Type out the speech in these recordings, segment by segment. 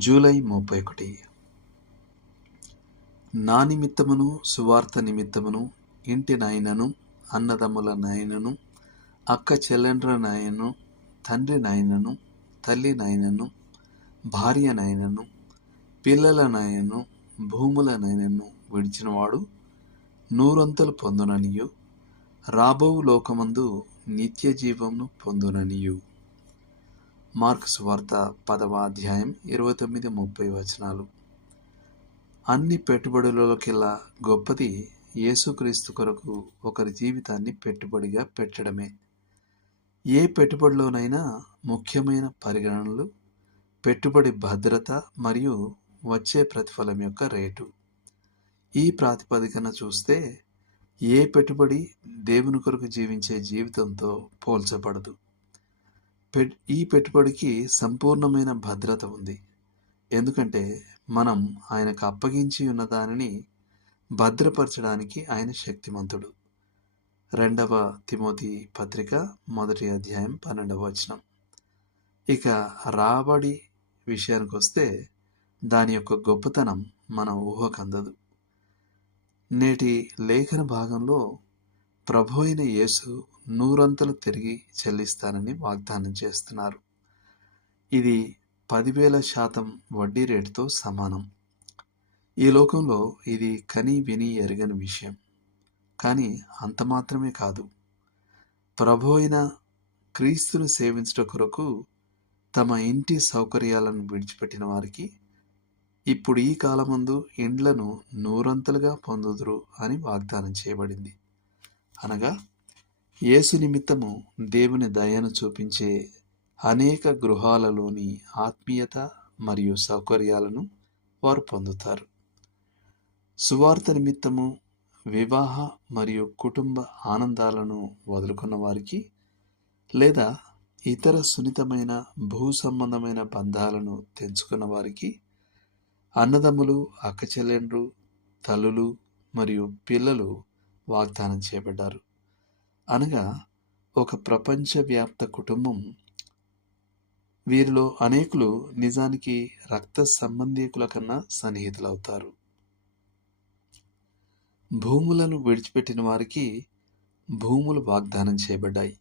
July 31. నా నిమిత్తమును సువార్త నిమిత్తమును ఇంటి నాయనను, అన్నదమ్ముల నాయనను, అక్క చెల్లెండ్ర నాయనను, తండ్రి నాయనను, తల్లి నాయనను, భార్య నాయనను, పిల్లల నాయనను, భూముల నాయనను విడిచినవాడు నూరంతలు పొందుననియు, రాబోవు లోకమందు నిత్య జీవమును పొందుననియు. మార్కు సువార్త 10వ అధ్యాయం 29-30 వచనాలు. అన్ని పెట్టుబడులలోకెల్లా గొప్పది యేసుక్రీస్తు కొరకు ఒకరి జీవితాన్ని పెట్టుబడిగా పెట్టడమే. ఏ పెట్టుబడిలోనైనా ముఖ్యమైన పరిగణనలు పెట్టుబడి భద్రత మరియు వచ్చే ప్రతిఫలం యొక్క రేటు. ఈ ప్రాతిపదికన చూస్తే ఏ పెట్టుబడి దేవుని కొరకు జీవించే జీవితంతో పోల్చబడదు. ఈ పెట్టుబడికి సంపూర్ణమైన భద్రత ఉంది. ఎందుకంటే మనం ఆయనకు అప్పగించి ఉన్న దానిని భద్రపరచడానికి ఆయన శక్తిమంతుడు. 2వ తిమోతి పత్రిక 1వ అధ్యాయం 12వ వచనం. ఇక రాబడి విషయానికి వస్తే దాని యొక్క గొప్పతనం మన ఊహకందదు. నేటి లేఖన భాగంలో ప్రభు అయిన యేసు నూరంతలు తిరిగి చెల్లిస్తానని వాగ్దానం చేస్తున్నారు. ఇది 10,000% వడ్డీ రేటుతో సమానం. ఈ లోకంలో ఇది కని విని ఎరగని విషయం. కానీ అంత మాత్రమే కాదు, ప్రభు అయిన క్రీస్తును సేవించట కొరకు తమ ఇంటి సౌకర్యాలను విడిచిపెట్టిన వారికి ఇప్పుడు ఈ కాలమందు ఇండ్లను నూరంతలుగా పొందుదురు అని వాగ్దానం చేయబడింది. అనగా యేసు నిమిత్తము దేవుని దయను చూపించే అనేక గృహాలలోని ఆత్మీయత మరియు సౌకర్యాలను వారు పొందుతారు. సువార్త నిమిత్తము వివాహ మరియు కుటుంబ ఆనందాలను వదులుకున్న వారికి, లేదా ఇతర సున్నితమైన భూ సంబంధమైన బంధాలను తెంచుకున్న వారికి అన్నదమ్ములు, అక్కచెల్లెండ్రు, తల్లులు మరియు పిల్లలు వాగ్దానం చేయబడ్డారు. అనగా ఒక ప్రపంచవ్యాప్త కుటుంబం. వీరిలో అనేకులు నిజానికి రక్త సంబంధీకుల కన్నా సన్నిహితులవుతారు. భూములను విడిచిపెట్టిన వారికి భూములు వాగ్దానం చేయబడ్డాయి.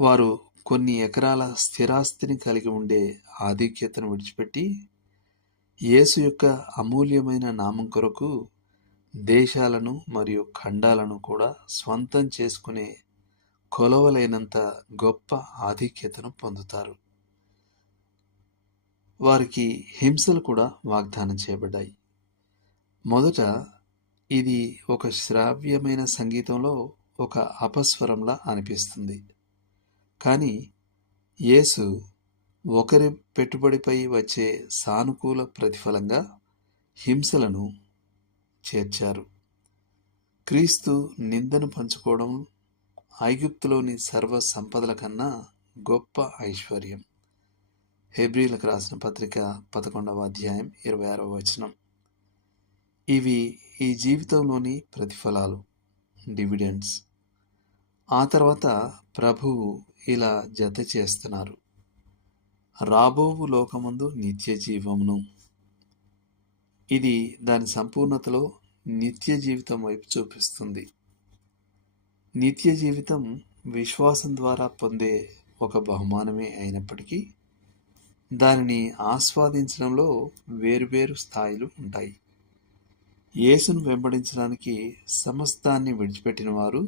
వారు కొన్ని ఎకరాల స్థిరాస్తిని కలిగి ఉండే ఆధిక్యతను విడిచిపెట్టి యేసు యొక్క అమూల్యమైన నామం కొరకు దేశాలను మరియు ఖండాలను కూడా స్వంతం చేసుకునే కొలవలేనంత గొప్ప ఆధిక్యతను పొందుతారు. వారికి హింసలు కూడా వాగ్దానం చేయబడ్డాయి. మొదట ఇది ఒక శ్రావ్యమైన సంగీతంలో ఒక అపస్వరంలా అనిపిస్తుంది. కానీ యేసు ఒకరి పెట్టుబడిపై వచ్చే సానుకూల ప్రతిఫలంగా హింసలను చేర్చారు. క్రీస్తు నిందను పంచుకోవడం ఐగుప్తులోని సర్వ సంపదల కన్నా గొప్ప ఐశ్వర్యం. హెబ్రీలకు రాసిన పత్రిక 11వ అధ్యాయం 26వ వచనం. ఇవి ఈ జీవితంలోని ప్రతిఫలాలు, డివిడెండ్స్. ఆ తర్వాత ప్రభువు ఇలా జత చేస్తున్నారు: రాబోవు లోకమందు నిత్య జీవమును. ఇది దాని సంపూర్ణతలో నిత్య జీవితం వైపు చూపిస్తుంది. నిత్య జీవితం విశ్వాసం ద్వారా పొందే ఒక బహుమానమే అయినప్పటికీ దానిని ఆస్వాదించడంలో వేరువేరు స్థాయిలు ఉంటాయి. యేసును వెంబడించడానికి సమస్తాన్ని విడిచిపెట్టిన వారు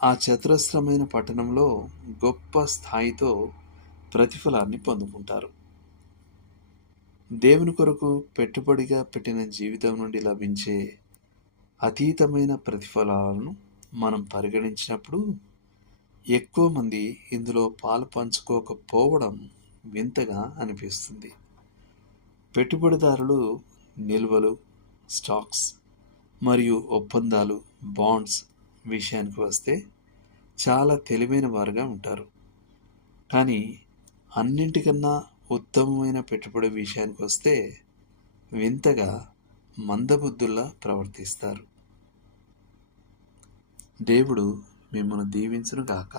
ఆ చతురస్రమైన పట్టణంలో గొప్ప స్థాయితో ప్రతిఫలాన్ని పొందుకుంటారు. దేవుని కొరకు పెట్టుబడిగా పెట్టిన జీవితం నుండి లభించే అతీతమైన ప్రతిఫలాలను మనం పరిగణించినప్పుడు ఎక్కువ మంది ఇందులో పాలు పంచుకోకపోవడం వింతగా అనిపిస్తుంది. పెట్టుబడిదారులు నిల్వలు, స్టాక్స్ మరియు ఒప్పందాలు, బాండ్స్ విషయానికి వస్తే చాలా తెలివైన వారుగా ఉంటారు. కానీ అన్నింటికన్నా ఉత్తమమైన పెట్టుబడి విషయానికి వస్తే వింతగా మందబుద్ధుల్లా ప్రవర్తిస్తారు. దేవుడు మిమ్మల్ని దీవించును గాక.